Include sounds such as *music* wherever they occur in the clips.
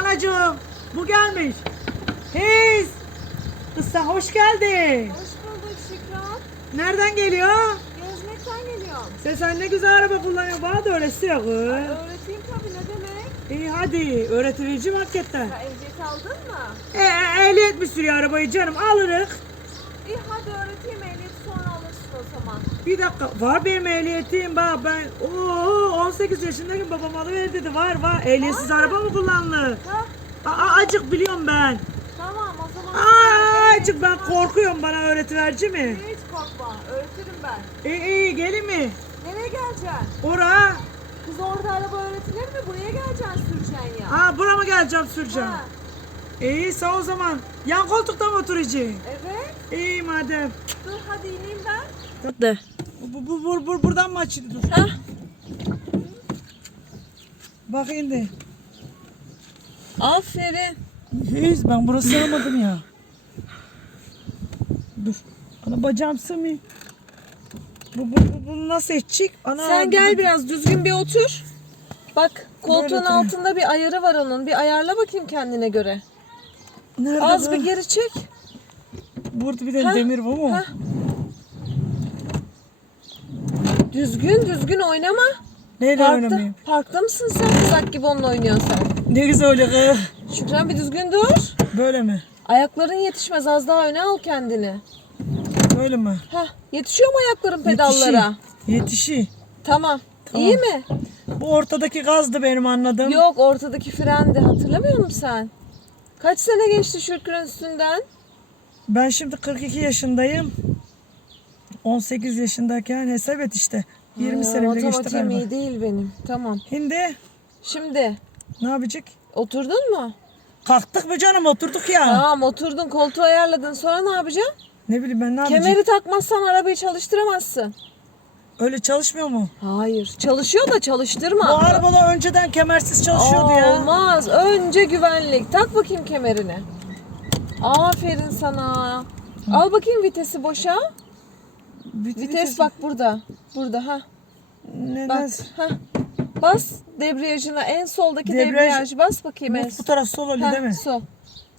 Anacığım bu gelmiş. Hey. Kız sen hoş geldin. Hoş bulduk Şükran. Nereden geliyor? Gezmekten geliyorum. Sen, sen ne güzel araba kullanıyorsun. Bana da öğretsin ya kız. Öğreteyim tabii ne demek? İyi hadi öğretivicim hakikaten. Ya ehliyet aldın mı? E, e, ehliyet mi sürüyor arabayı canım alırız. İyi hadi öğreteyim ehliyeti sonra alırsın o zaman. Bir dakika var benim ehliyetim bak ben oo 18 yaşındayım babam alıver dedi var var ehliyetsiz araba mı kullanılır? Ha Aa, acık biliyorum ben. tamam o zaman. Aa, acık ben korkuyorum bana öğretiverci mi? Hiç korkma öğretirim ben. İyi iyi gelin mi? Nereye geleceksin? Ora. Kız orada araba öğretilir mi? Buraya geleceksin süreceksin ya. Ha bura mı geleceğim süreceğim? Ha, İyi sağ o zaman. Yan koltukta mı oturacaksın? Evet. İyi madem. Dur hadi ineyim ben. Hadi. Bu, bu, bu, bu- buradan mı açıldı? Dur. Hah. Bak indi. Aferin. Hiç ben burası sığamadım ya. Dur. Ana bacağım sığmıyor. Bu, bu, bu, bunu nasıl edecek? Ana, Sen gel bu- biraz düzgün bir otur. Bak koltuğun oturayım. altında bir ayarı var onun. Bir ayarla bakayım kendine göre. Nerede Az bu? bir geri çek. Burada bir de Ha, demir bu mu? ha. Düzgün düzgün oynama. Neyle Parkta, oynamayayım? parkta mısın sen kızak gibi onunla oynuyorsun sen? Ne güzel öyle kız. Şükran bir düzgün dur. Böyle mi? Ayakların yetişmez az daha öne al kendini. Böyle mi? Heh, yetişiyor mu ayakların pedallara? Yetişi. Yetişi. Tamam. Tamam. İyi mi? Bu ortadaki gazdı benim anladığım. Yok ortadaki frendi hatırlamıyor musun sen? Kaç sene geçti Şükran üstünden? Ben şimdi 42 yaşındayım. 18 yaşındayken hesap et işte. 20 Ha, sene bile geçti Matematiğim galiba. iyi değil benim. Tamam. Şimdi Şimdi ne yapacak? oturdun mu? Kalktık mı canım oturduk ya. Tamam oturdun koltuğu ayarladın sonra ne yapacaksın? Ne bileyim ben ne yapacağım? Kemeri takmazsan arabayı çalıştıramazsın. Öyle çalışmıyor mu? Hayır çalışıyor da çalıştırma. Bu arabada önceden kemersiz çalışıyordu Aa, ya. Olmaz. Önce güvenlik. Tak bakayım kemerini. Aferin sana. Al bakayım vitesi boşa. Vit- Vites bak burada. Burada ha. Neden? Bak ha. Bas debriyajına en soldaki Debriyaj- debriyaj bas bakayım en Bu, bu taraf sol Ha, değil mi? Sol.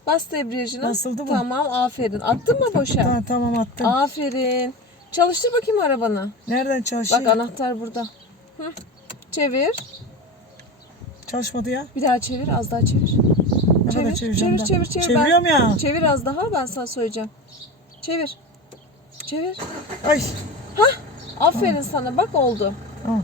Bas debriyajına. Basıldı mı? Tamam aferin. Attın mı boşa? Tamam tamam attım. Aferin. Çalıştır bakayım arabanı. Nereden çalışıyor? Bak anahtar burada. Hı. Çevir. Çalışmadı ya. Bir daha çevir. Az daha çevir. Ne Çevir, çevir, ben? çevir, çevir. Çeviriyorum Ben- ya. Çevir az daha ben sana söyleyeceğim. Çevir. Çevir. Ay. Hah. Aferin sana bak oldu. Tamam.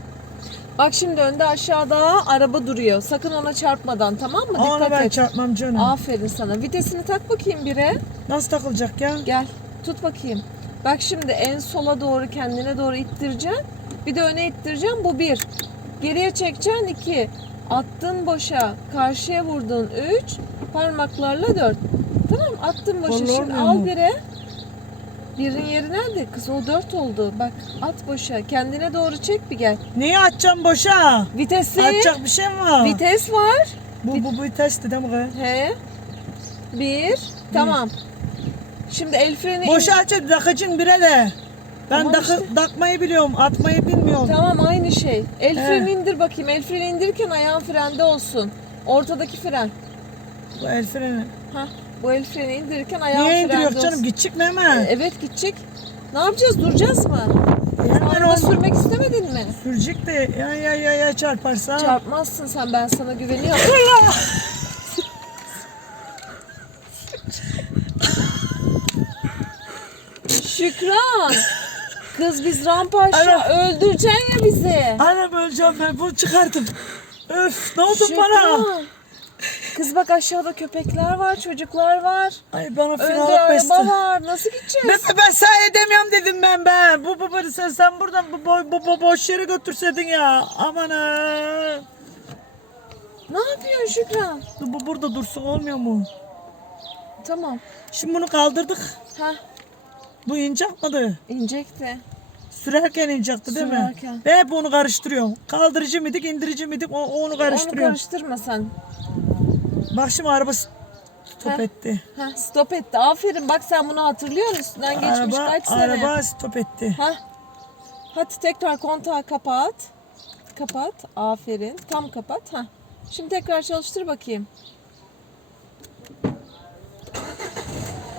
Bak şimdi önde aşağıda araba duruyor. Sakın ona çarpmadan tamam mı? Ona Dikkat ben et. çarpmam canım. Aferin sana. Vitesini tak bakayım bire. Nasıl takılacak ya? Gel. Tut bakayım. Bak şimdi en sola doğru kendine doğru ittireceksin. Bir de öne ittireceksin. Bu bir. Geriye çekeceksin iki. Attın boşa. Karşıya vurdun üç. Parmaklarla dört. Tamam attın boşa. Vallahi Şimdi al bire. Birin yeri nerede? Kız o dört oldu. Bak at boşa. Kendine doğru çek bir gel. Neyi açacağım boşa? Vitesi. Açacak bir şey mi var? Vites var. Bu bu bu testi değil mi? kız? He. Bir. Tamam. Şimdi el freni Boşa açıp takıcın bire de. Ben Tamam takı, işte. takmayı biliyorum, atmayı bilmiyorum. Tamam aynı şey. El He. freni indir bakayım. El freni indirken ayağın frende olsun. Ortadaki fren. Bu el freni. Hah. Bu el freni indirirken ayağın Niye frende indiriyor olsun. canım? Gidecek mi hemen? Evet gidecek. Ne yapacağız? Duracağız mı? Hemen Araba o sürmek istemedin mi? sürecek de ya ya ya ya çarparsa. Çarpmazsın sen ben sana güveniyorum. *laughs* Şükran. Kız biz rampa aşağı öldüreceksin ya bizi. Anam öleceğim ben bunu çıkardım. Öf ne oldu bana? Şükran. Kız bak aşağıda köpekler var, çocuklar var. Ay bana Önde fenalık araba var. Nasıl gideceğiz? Ben, ben sana edemiyorum dedim ben ben. Bu bu sen, sen buradan bu, bu, bu, bu boş yere götürseydin ya. Aman ha. Ne yapıyorsun Şükran? Bu, bu burada dursun olmuyor mu? Tamam. Şimdi bunu kaldırdık. Ha, Bu ince atmadı. inecekti. Sürerken inecekti değil mi? Sürerken. Ben hep onu karıştırıyorum. Kaldırıcı mıydık, indirici miydik o- onu Onu karıştırıyorum. karıştırma sen. Bak şimdi araba stop etti. Ha, stop etti. Aferin bak sen bunu hatırlıyorsun. Üstünden geçmiş Araba, kaç sene. araba stop etti. Ha. Hadi tekrar kontağı kapat. Kapat. Aferin. Tam kapat. Ha. Şimdi tekrar çalıştır bakayım.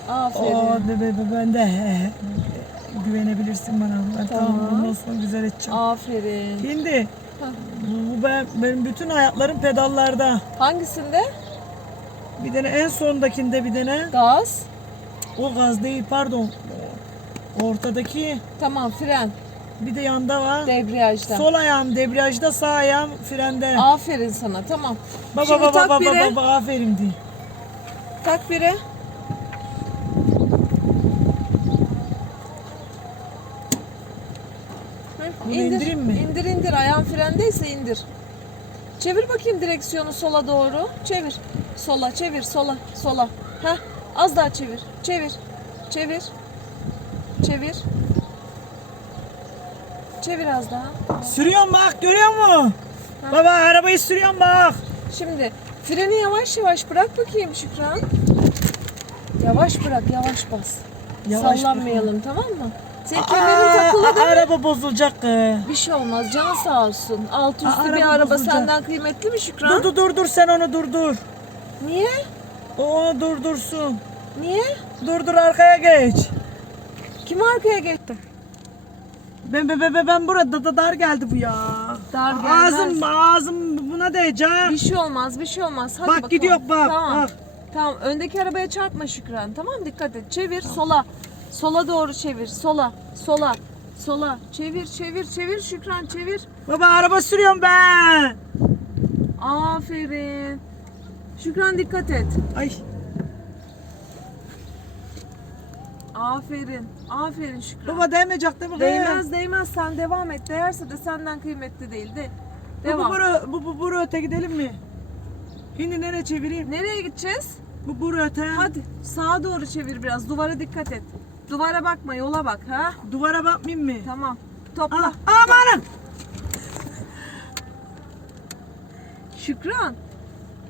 Aferin. O bebe be, ben de güvenebilirsin bana. Ben tamam, Tamam. bundan güzel edeceğim. Aferin. Hindi. bu, bu ben, benim bütün hayatlarım pedallarda. Hangisinde? Bir tane en sondakinde bir tane. Gaz. O gaz değil pardon. Ortadaki Tamam fren. bir de yanda var. Debriyajda. Sol ayağım debriyajda, sağ ayağım frende. Aferin sana tamam. Baba Şimdi baba tak baba baba aferin diye. Tak biri. Hı, Bunu indir. indireyim mi? İndir indir. Ayağın frendeyse indir. Çevir bakayım direksiyonu sola doğru. Çevir. Sola çevir sola sola. Heh. Az daha çevir. Çevir. Çevir. Çevir. Çevir az daha. Sürüyorum bak görüyor musun? Baba arabayı sürüyorum bak. Şimdi freni yavaş yavaş bırak bakayım Şükran. Yavaş bırak, yavaş bas. Yavaş Sallanmayalım tamam mı? Senin kemerin takılı değil mi? araba bozulacak. ee. Bir şey olmaz, canı sağ olsun. Alt üstü Aa, bir araba araba bozulacak. senden kıymetli mi Şükran? Dur dur dur dur sen onu durdur. Niye? O onu durdursun. Niye? Durdur arkaya geç. Kim arkaya geçti? Ben ben ben, ben burada da dar geldi bu ya. Dar gelmez. Ağzım ağzım buna değecek. Bir şey olmaz, bir şey olmaz. Hadi Bak bakalım. gidiyor bak Tamam. bak. Tamam, öndeki arabaya çarpma Şükran. Tamam dikkat et. Çevir sola. Sola doğru çevir. Sola. Sola. Sola. Çevir, çevir, çevir Şükran, çevir. Baba araba sürüyorum ben. Aferin. Şükran dikkat et. Ay Aferin. Aferin Şükran. baba değmeyecek değil mi? Değmez değmez sen devam et. Değerse de senden kıymetli değil de. Bu, bu, Devam. buru, bu, bu, buru öte gidelim mi? Şimdi nereye çevireyim? Nereye gideceğiz? Bu buru öte. Hadi sağa doğru çevir biraz. Duvara dikkat et. Duvara bakma yola bak ha. Duvara bakmayayım mı? Tamam. Topla. Ah, amanın. Şükran.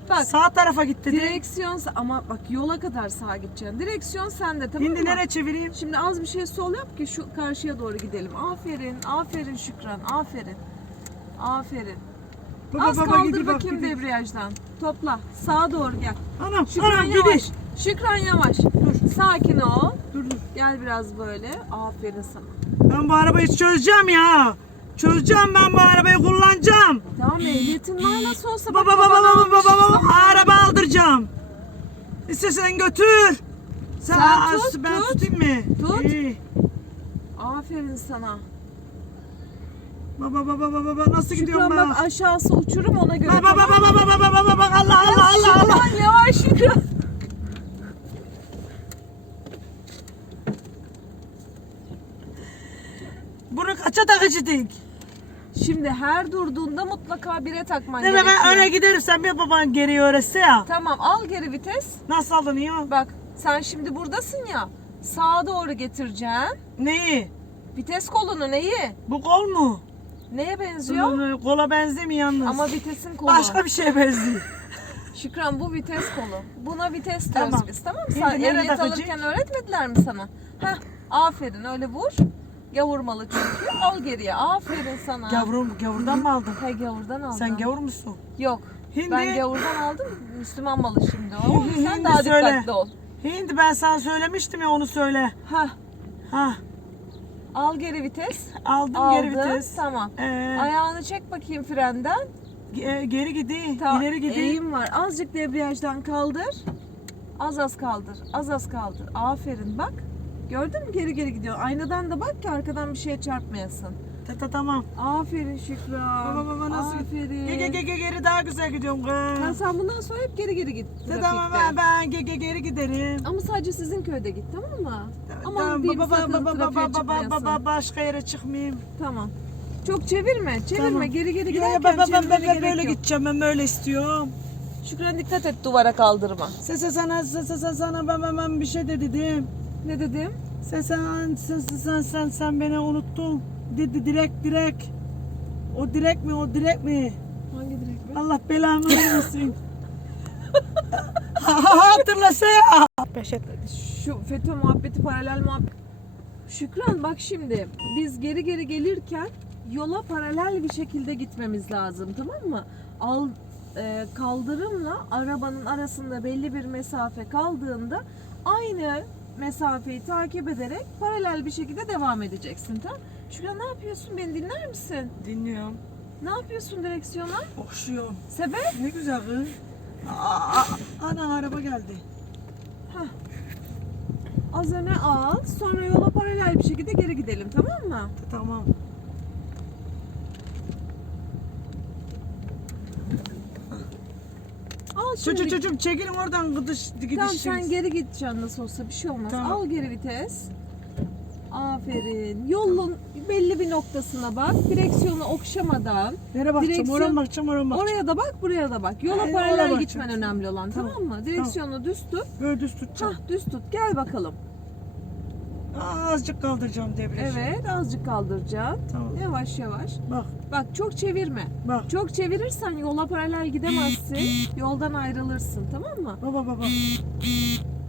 Bak Sağ tarafa gitti. değil. direksiyon ama bak yola kadar sağa gideceksin. Direksiyon sende tamam Şimdi mı? nereye çevireyim? Şimdi az bir şey sol yap ki şu karşıya doğru gidelim. Aferin, aferin Şükran, aferin. Aferin. Baba az baba kaldır bak bakayım gidiyor. debriyajdan. Topla. Sağa doğru gel. Anam Şükran anam yavaş. gidiş. Şükran yavaş. Dur Sakin ol. dur dur. Gel biraz böyle. Aferin sana. Ben bu arabayı çözeceğim ya. Çözeceğim ben bu arabayı kullanacağım. Tamam ehliyetin var nasıl olsa. Baba baba baba baba baba sana. araba aldıracağım. İstersen götür. Sen, Sen tut, ben tut. tutayım mı? Tut. İyi. Aferin sana. Baba baba baba baba nasıl gidiyorum Şükran ben? bak aşağısı uçurum ona göre. Baba baba tamam baba baba baba baba Allah Allah Allah Allah. Şükran yavaş Şükran. Bunu kaça takıcıydık? Şimdi her durduğunda mutlaka bire takman Değil mi gerekiyor. ben öne giderim sen bir baban geri öğretse ya. Tamam al geri vites. Nasıl alınıyor? Bak sen şimdi buradasın ya. Sağa doğru getireceksin. Neyi? Vites kolunu neyi? Bu kol mu? Neye benziyor? Bunu- Kola benzemiyor yalnız. Ama vitesin kolu. Başka bir şeye benziyor. *laughs* Şükran bu vites kolu. Buna vites diyoruz Tamam. biz tamam mı? Şimdi Sen nereye ehliyet takacak? alırken öğretmediler mi sana? Heh aferin öyle vur. Gavurmalı çünkü. Al geriye. Aferin sana. Gavur, gavurdan mı aldın? He gavurdan aldım. Sen gavur musun? Yok. Hindi. Ben gavurdan aldım. Müslüman malı şimdi. o. Hindi Sen daha söyle. dikkatli ol. Hindi ben sana söylemiştim ya onu söyle. Heh. Ha Al geri vites. aldım Aldın. geri vites. Tamam. Ee, Ayağını çek bakayım frenden. ge- geri gidi. Ta- ileri gidi. Eğim var. Azıcık debriyajdan kaldır. Az az kaldır. Az az kaldır. Aferin bak. Gördün mü geri geri gidiyor. Aynadan da bak ki arkadan bir şeye çarpmayasın. Ta, ta, tamam. Aferin Şükran. Baba baba nasıl? Aferin. Ge, ge, ge, ge, geri daha güzel gidiyorum Ha, kız. sen bundan sonra hep geri geri git. Ta, tamam ben, ben ge, ge, geri giderim. Ama sadece sizin köyde git tamam mı? Ama tamam, diyeyim baba, sakın baba, baba, trafiğe baba, baba, çıkmayasın. baba, başka yere çıkmayayım. Tamam. Çok çevirme. Çevirme. Tamam. Geri geri Ya, giderken ben, ben, ben, çevirmene ben gerek böyle yok. gideceğim ben böyle istiyorum. Şükran dikkat et duvara kaldırma. Sese sana sese sen sana ben, ben, ben bir şey de dedim. Ne dedim? Sen sen sen sen sen, sen, sen beni unuttun. Dedi direkt direkt. O direkt mi o direkt mi? Hangi direkt mi? Allah belamı vermesin. *laughs* Hatırlasa ya. Şu FETÖ muhabbeti paralel muhabbet. Şükran bak şimdi biz geri geri gelirken yola paralel bir şekilde gitmemiz lazım tamam mı? Al e, kaldırımla arabanın arasında belli bir mesafe kaldığında aynı mesafeyi takip ederek paralel bir şekilde devam edeceksin tamam? Şükran ne yapıyorsun? Beni dinler misin? Dinliyorum. Ne yapıyorsun direksiyona? Okşuyorum. Sebep? Ne güzel kız. Aa, ana araba geldi. Az öne al, sonra yola paralel bir şekilde geri gidelim tamam mı? Tamam. Al şimdi. Çocuğum çocuğum çekilin oradan gıdış gidiş. Tamam sen geri gideceksin nasıl olsa bir şey olmaz. Tamam. Al geri vites. Aferin. Yolun belli bir noktasına bak. Direksiyonu okşamadan. Nereye bakacağım? direksiyon- Oraya bakacağım, oraya bakacağım? Oraya da bak, buraya da bak. Yola oraya paralel gitmen önemli olan tamam, Tamam, mı? Direksiyonu düz tut. Böyle düz tutacağım. Hah düz tut. Gel bakalım. Aa, azıcık kaldıracağım debriyajı. Evet azıcık kaldıracaksın. Tamam. Yavaş yavaş. Bak Bak çok çevirme. bak. Çok çevirirsen yola paralel gidemezsin. *clears throat* Yoldan ayrılırsın tamam mı? Baba baba.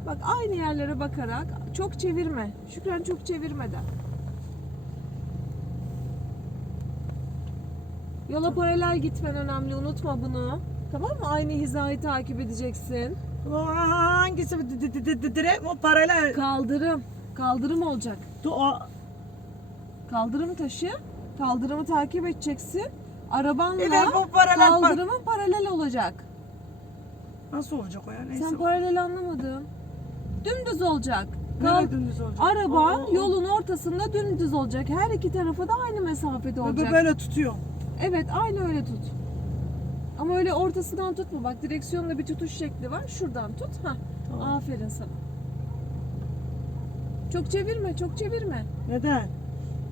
Bak aynı yerlere bakarak çok çevirme. Şükran çok çevirmeden. Yola paralel gitmen önemli unutma bunu. Tamam mı? Aynı hizayı takip edeceksin. Aa, hangisi? D- d- d- d- Direkt mi paralel? Kaldırım. Kaldırım olacak. Du- o- Kaldırım taşı. Kaldırımı takip edeceksin. Arabanla Evet bu paralel. par- kaldırımın paralel olacak. Nasıl olacak o ya? Neyse. Sen paralel anlamadın. Dümdüz olacak. Kal- Nereye dümdüz olacak? Araban O- o- o- yolun ortasında dümdüz olacak. Her iki tarafa da aynı mesafede olacak. Böyle tutuyor. Evet aynı öyle tut. Ama öyle ortasından tutma. Bak direksiyonda bir tutuş şekli var. Şuradan tut. Hah. Tamam. Aferin sana. Çok çevirme, çok çevirme. Neden?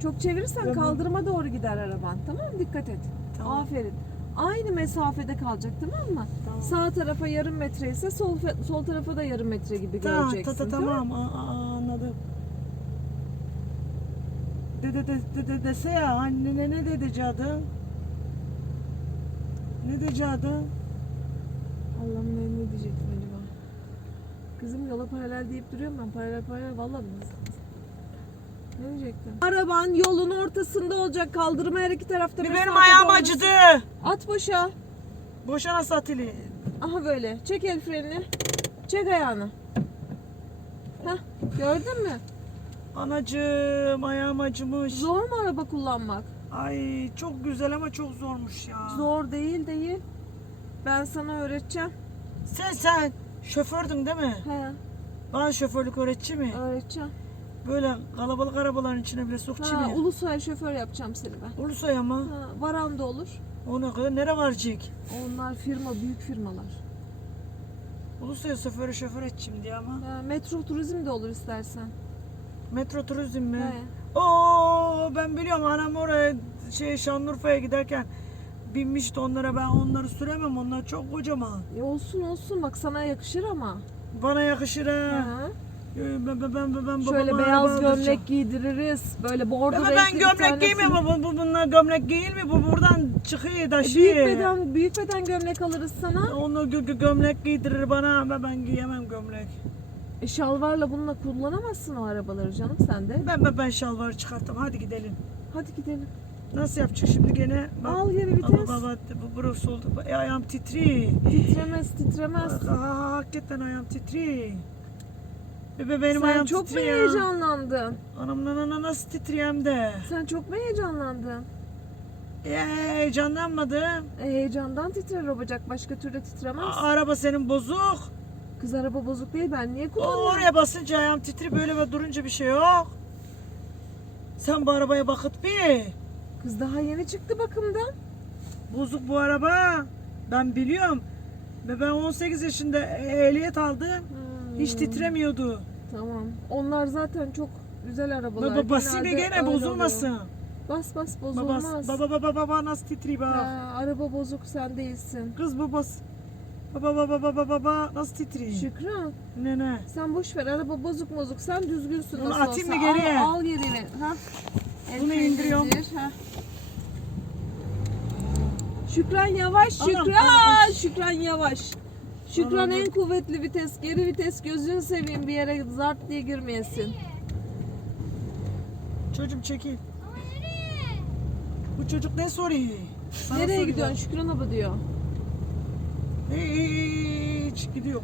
Çok çevirirsen Ben- kaldırıma doğru gider araban. Tamam mı? Dikkat et. Tamam. Aferin. Aynı mesafede kalacak tamam mı? Tamam. Sağ tarafa yarım metre ise sol, fe- sol tarafa da yarım metre gibi Tamam, göreceksin. ta, ta, tamam. Aa, aa, anladım. De, de, de, de, de, dese ya hani ne, ne dedi cadı? Ne cadı? Allah'ım ne, ne diyecektim acaba? Kızım yola paralel deyip duruyorum ben. Paralel paralel vallahi. Ne diyecektim? Araban yolun ortasında olacak. Kaldırıma her iki tarafta Bir mesafede benim ayağım olması- acıdı. At boşa. Boşa nasıl atili? Aha böyle. Çek el frenini. Çek ayağını. Hah gördün mü? Anacığım ayağım acımış. Zor mu araba kullanmak? Ay çok güzel ama çok zormuş ya. Zor değil değil. Ben sana öğreteceğim. Sen sen şofördün değil mi? He, Bana şoförlük öğretçi mi? öğreteceğim. Böyle kalabalık arabaların içine bile sokçu Ha, mu? Ulusoy şoför yapacağım seni ben. Ulusoy ama. Ha, varan da olur. Ona kadar nere varacak? Onlar firma, büyük firmalar. Ulusoy şoförü şoför edeceğim diye ama. Ha, metro turizm de olur istersen. Metro turizm mi? He. Oo ben biliyorum anam oraya şey Şanlıurfa'ya giderken binmişti onlara ben onları süremem onlar çok kocaman. E olsun olsun bak sana yakışır ama. Bana yakışır ha. Ha. Ee, Ben, ben, ben, ben, ben Şöyle beyaz alacağım. gömlek giydiririz. Böyle bordo Ama ben gömlek giymiyorum bu, bu bunlar gömlek giyin mi? Bu buradan çıkıyor E, taşıyor. büyük beden büyük beden gömlek alırız sana. Onu gö- gömlek giydirir bana ama ben giyemem gömlek. E, şalvarla bununla kullanamazsın o arabaları canım sen de. Ben ben, ben şalvar çıkarttım hadi gidelim. Hadi gidelim. Nasıl yapacak şimdi gene? Bak, Al Baba vites. baba bu burası oldu. E, ayağım titriyor. Titremez titremez. Aa, hakikaten ayağım titriyor. Bebe benim Sen ayağım çok mu titriyor. heyecanlandın? Anam na, na, na, nasıl titriyor hem de. Sen çok mu heyecanlandın? E, heyecanlanmadım. E, heyecandan titrer o bacak. Başka türlü titremez. A- araba senin bozuk. Kız araba bozuk değil. Ben niye kullanıyorum? oraya basınca ayağım titriyor böyle ve durunca bir şey yok. Sen bu arabaya bakıt bir. Kız daha yeni çıktı bakımdan. Bozuk bu araba. Ben biliyorum. Ve ben 18 yaşında ehliyet aldım. Hmm, Hiç titremiyordu. Tamam. Onlar zaten çok güzel arabalar. Baba basayım Genelde gene öyle bozulmasın. oluyor. Bas bas Baba, bozulmaz. baba baba baba nasıl titriyor bak. Ha, araba bozuk sen değilsin. Kız bu bas. Baba baba baba baba nasıl titriyor? Şükran Ne ne? sen boş ver araba bozuk bozuk sen düzgünsün Bunu nasıl atayım olsa. mı geriye? Al, al geriye. Ha. El Bunu freni indiriyorum. ha. Şükran yavaş Anam, Şükran. anam. Şükran yavaş. Şükran Anam. en kuvvetli vites. Geri vites gözünü seveyim bir yere zart diye girmeyesin. Çocuğum çekil. Bu çocuk ne soruyor? Sana Nereye soruyor. gidiyorsun Şükran abla diyor. Hiç gidiyor.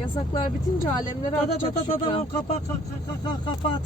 Yasaklar bitince alemlere Da da da atacak da da da Şükran. kapat kapat kapat.